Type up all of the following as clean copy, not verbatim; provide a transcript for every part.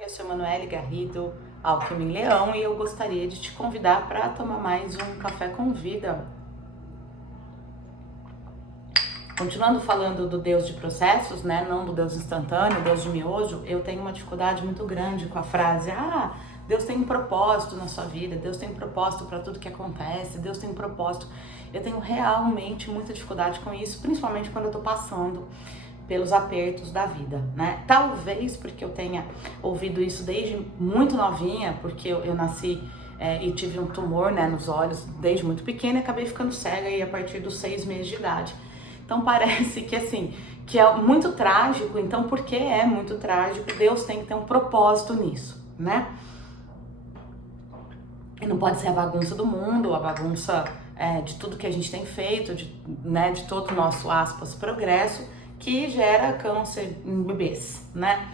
eu sou Emanuele Garrido, Alckmin Leão, e eu gostaria de te convidar para tomar mais um Café com Vida. Continuando falando do Deus de processos, né, não do Deus instantâneo, Deus de miojo, eu tenho uma dificuldade muito grande com a frase, Deus tem um propósito na sua vida, Deus tem um propósito para tudo que acontece, Deus tem um propósito. Eu tenho realmente muita dificuldade com isso, principalmente quando eu tô passando pelos apertos da vida, né? Talvez porque eu tenha ouvido isso desde muito novinha, porque eu nasci e tive um tumor, né, nos olhos desde muito pequena e acabei ficando cega aí a partir dos 6 meses de idade. Então parece que assim, que é muito trágico, então porque é muito trágico, Deus tem que ter um propósito nisso, né? E não pode ser a bagunça do mundo, a bagunça de tudo que a gente tem feito, de todo o nosso, aspas, progresso, que gera câncer em bebês, né?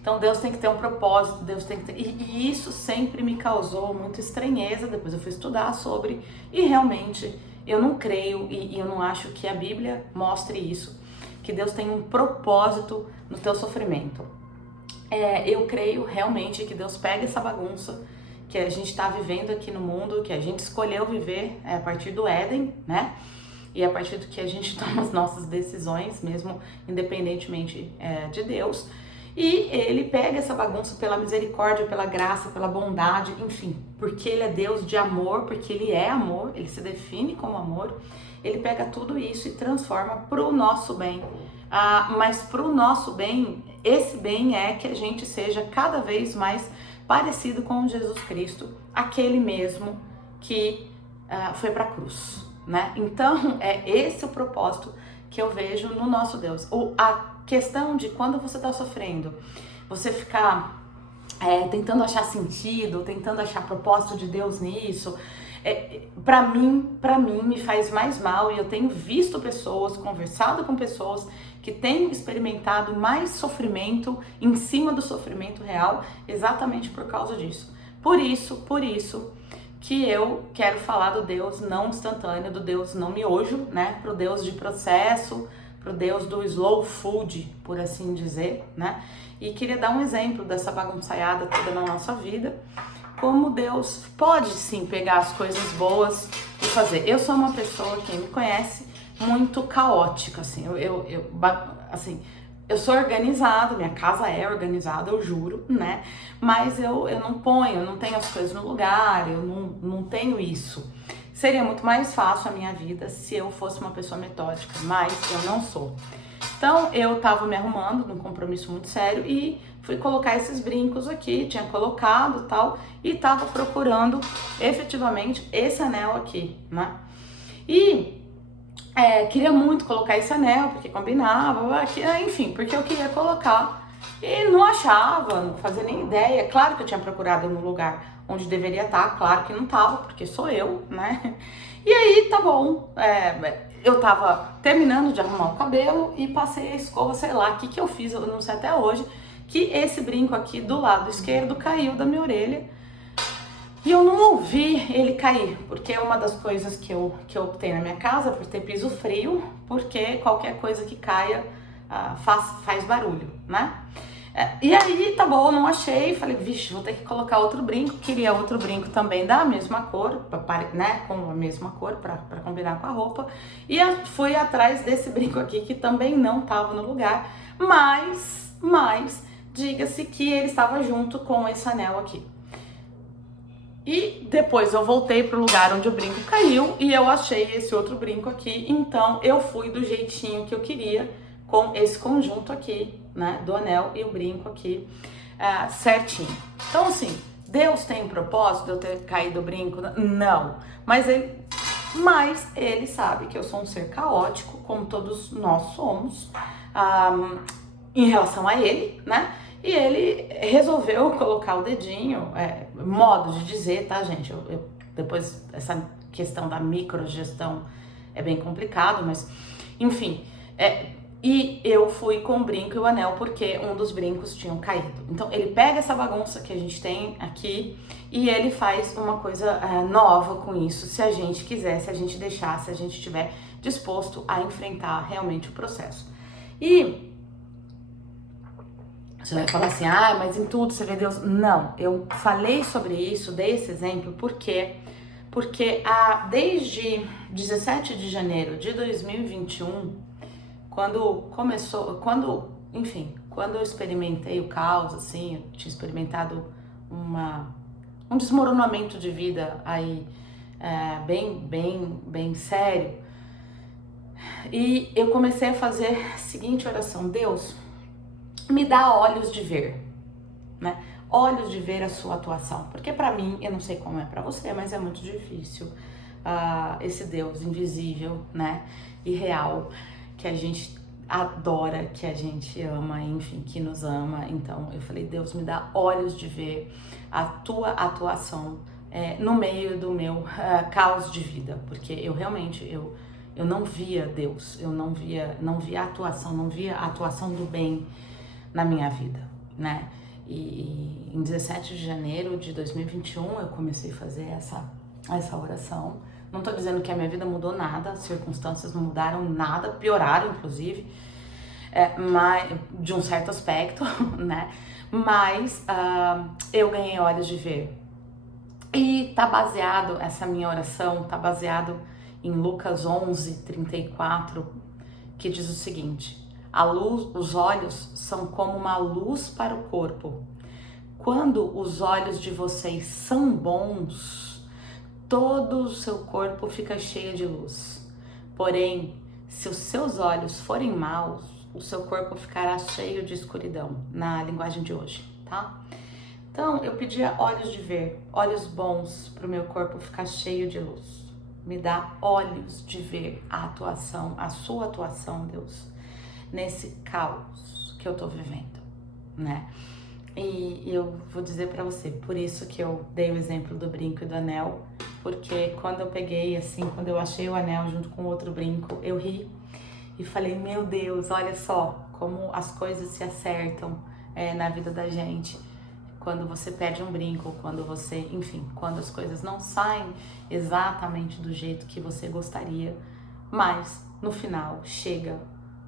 Então Deus tem que ter um propósito, Deus tem que ter... E isso sempre me causou muita estranheza, depois eu fui estudar sobre, e realmente eu não creio e eu não acho que a Bíblia mostre isso, que Deus tem um propósito no teu sofrimento. Eu creio realmente que Deus pega essa bagunça que a gente está vivendo aqui no mundo, que a gente escolheu viver a partir do Éden, né? E a partir do que a gente toma as nossas decisões, mesmo independentemente de Deus. E ele pega essa bagunça pela misericórdia, pela graça, pela bondade, enfim, porque ele é Deus de amor, porque ele é amor, ele se define como amor. Ele pega tudo isso e transforma para o nosso bem. Mas para o nosso bem, esse bem é que a gente seja cada vez mais parecido com Jesus Cristo, aquele mesmo que foi para a cruz, né? Então, é esse o propósito que eu vejo no nosso Deus. A questão de quando você está sofrendo, você ficar tentando achar sentido, tentando achar propósito de Deus nisso, para mim me faz mais mal, e eu tenho visto pessoas, conversado com pessoas que têm experimentado mais sofrimento em cima do sofrimento real, exatamente por causa disso. Por isso que eu quero falar do Deus não instantâneo, do Deus não miojo, né? Pro Deus de processo, pro Deus do slow food, por assim dizer, né? E queria dar um exemplo dessa bagunçaiada toda na nossa vida, como Deus pode sim pegar as coisas boas e fazer. Eu sou uma pessoa, quem me conhece, muito caótica, assim, eu sou organizada, minha casa é organizada, eu juro, né? Mas eu não tenho as coisas no lugar, eu não tenho isso. Seria muito mais fácil a minha vida se eu fosse uma pessoa metódica, mas eu não sou. Então eu tava me arrumando num compromisso muito sério e fui colocar esses brincos aqui, tinha colocado tal, e tava procurando efetivamente esse anel aqui, né? E queria muito colocar esse anel, porque combinava, enfim, porque eu queria colocar e não achava, não fazia nem ideia. Claro que eu tinha procurado no lugar onde deveria estar, claro que não tava, porque sou eu, né? E aí, tá bom, eu tava terminando de arrumar o cabelo e passei a escova, sei lá, o que eu fiz, eu não sei até hoje, que esse brinco aqui do lado esquerdo caiu da minha orelha. E eu não ouvi ele cair, porque é uma das coisas que eu optei na minha casa, por ter piso frio, porque qualquer coisa que caia faz barulho, né? E aí, tá bom, não achei, falei, vixe, vou ter que colocar outro brinco, queria outro brinco também da mesma cor, né, com a mesma cor, pra combinar com a roupa, e fui atrás desse brinco aqui, que também não tava no lugar, mas diga-se que ele estava junto com esse anel aqui. E depois eu voltei pro lugar onde o brinco caiu e eu achei esse outro brinco aqui, então eu fui do jeitinho que eu queria com esse conjunto aqui, né, do anel e o brinco aqui certinho. Então assim, Deus tem um propósito de eu ter caído o brinco? Não, mas ele sabe que eu sou um ser caótico, como todos nós somos, em relação a ele, né? E ele resolveu colocar o dedinho, modo de dizer, tá, gente? Depois, essa questão da microgestão é bem complicado, mas, enfim. E eu fui com o brinco e o anel, porque um dos brincos tinham caído. Então, ele pega essa bagunça que a gente tem aqui e ele faz uma coisa nova com isso, se a gente quiser, se a gente deixar, se a gente estiver disposto a enfrentar realmente o processo. E Você vai falar assim, ah, mas em tudo você vê Deus. Não, eu falei sobre isso, dei esse exemplo, por quê? Porque desde 17 de janeiro de 2021, quando eu experimentei o caos, assim, eu tinha experimentado um desmoronamento de vida aí, bem sério, e eu comecei a fazer a seguinte oração: Deus, me dá olhos de ver, né? Olhos de ver a sua atuação, porque pra mim, eu não sei como é pra você, mas é muito difícil esse Deus invisível, né, e real, que a gente adora, que a gente ama, enfim, que nos ama. Então eu falei, Deus, me dá olhos de ver a tua atuação no meio do meu caos de vida, porque eu realmente, eu não via Deus, eu não via a atuação, não via a atuação do bem na minha vida, né? E em 17 de janeiro de 2021 eu comecei a fazer essa oração. Não tô dizendo que a minha vida mudou nada, as circunstâncias não mudaram nada, pioraram inclusive, mas, de um certo aspecto, né? Mas eu ganhei olhos de ver. E tá baseado, essa minha oração tá baseado em Lucas 11:34, que diz o seguinte: os olhos são como uma luz para o corpo. Quando os olhos de vocês são bons, todo o seu corpo fica cheio de luz. Porém, se os seus olhos forem maus, o seu corpo ficará cheio de escuridão, na linguagem de hoje, tá? Então, eu pedia olhos de ver, olhos bons para o meu corpo ficar cheio de luz. Me dá olhos de ver a atuação, a sua atuação, Deus, nesse caos que eu tô vivendo, né? E eu vou dizer pra você, por isso que eu dei o exemplo do brinco e do anel, porque quando eu peguei, assim, quando eu achei o anel junto com outro brinco, eu ri e falei, meu Deus, olha só como as coisas se acertam na vida da gente. Quando você perde um brinco, quando você, enfim, quando as coisas não saem exatamente do jeito que você gostaria, mas no final chega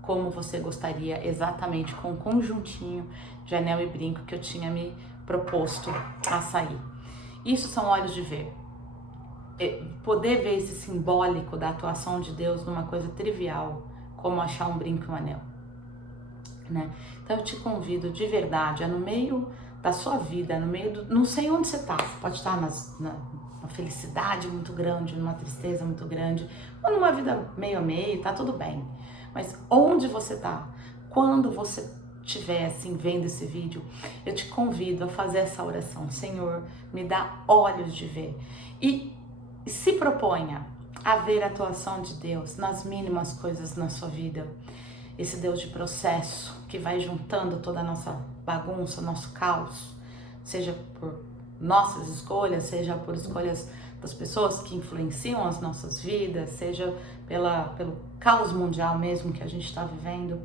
como você gostaria, exatamente com o conjuntinho de anel e brinco que eu tinha me proposto a sair. Isso são olhos de ver. Poder ver esse simbólico da atuação de Deus numa coisa trivial, como achar um brinco e um anel, né? Então eu te convido de verdade, no meio da sua vida, no meio do... Não sei onde você tá, você pode estar numa felicidade muito grande, numa tristeza muito grande, ou numa vida meio a meio, tá tudo bem. Mas onde você tá, quando você estiver assim vendo esse vídeo, eu te convido a fazer essa oração. Senhor, me dá olhos de ver. E se proponha a ver a atuação de Deus nas mínimas coisas na sua vida. Esse Deus de processo que vai juntando toda a nossa bagunça, nosso caos, seja por nossas escolhas, seja por escolhas das pessoas que influenciam as nossas vidas, seja pelo caos mundial mesmo que a gente está vivendo.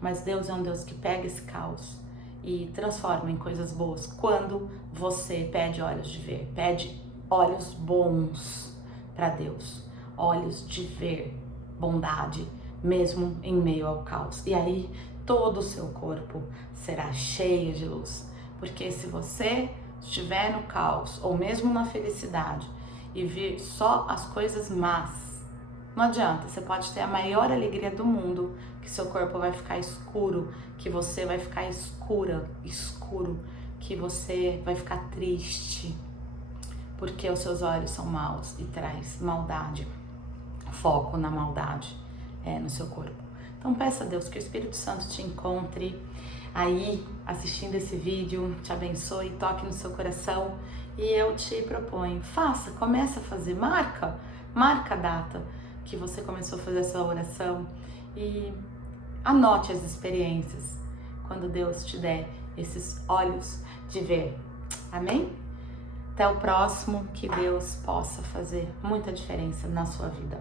Mas Deus é um Deus que pega esse caos e transforma em coisas boas quando você pede olhos de ver, pede olhos bons para Deus, olhos de ver bondade, mesmo em meio ao caos. E aí todo o seu corpo será cheio de luz, porque se você estiver no caos ou mesmo na felicidade e vir só as coisas más, não adianta, você pode ter a maior alegria do mundo, que seu corpo vai ficar escuro, que você vai ficar escuro, que você vai ficar triste, porque os seus olhos são maus e traz maldade, foco na maldade no seu corpo. Então peça a Deus que o Espírito Santo te encontre aí assistindo esse vídeo, te abençoe, toque no seu coração, e eu te proponho, comece a fazer, marca a data que você começou a fazer essa oração e anote as experiências quando Deus te der esses olhos de ver. Amém? Até o próximo, que Deus possa fazer muita diferença na sua vida.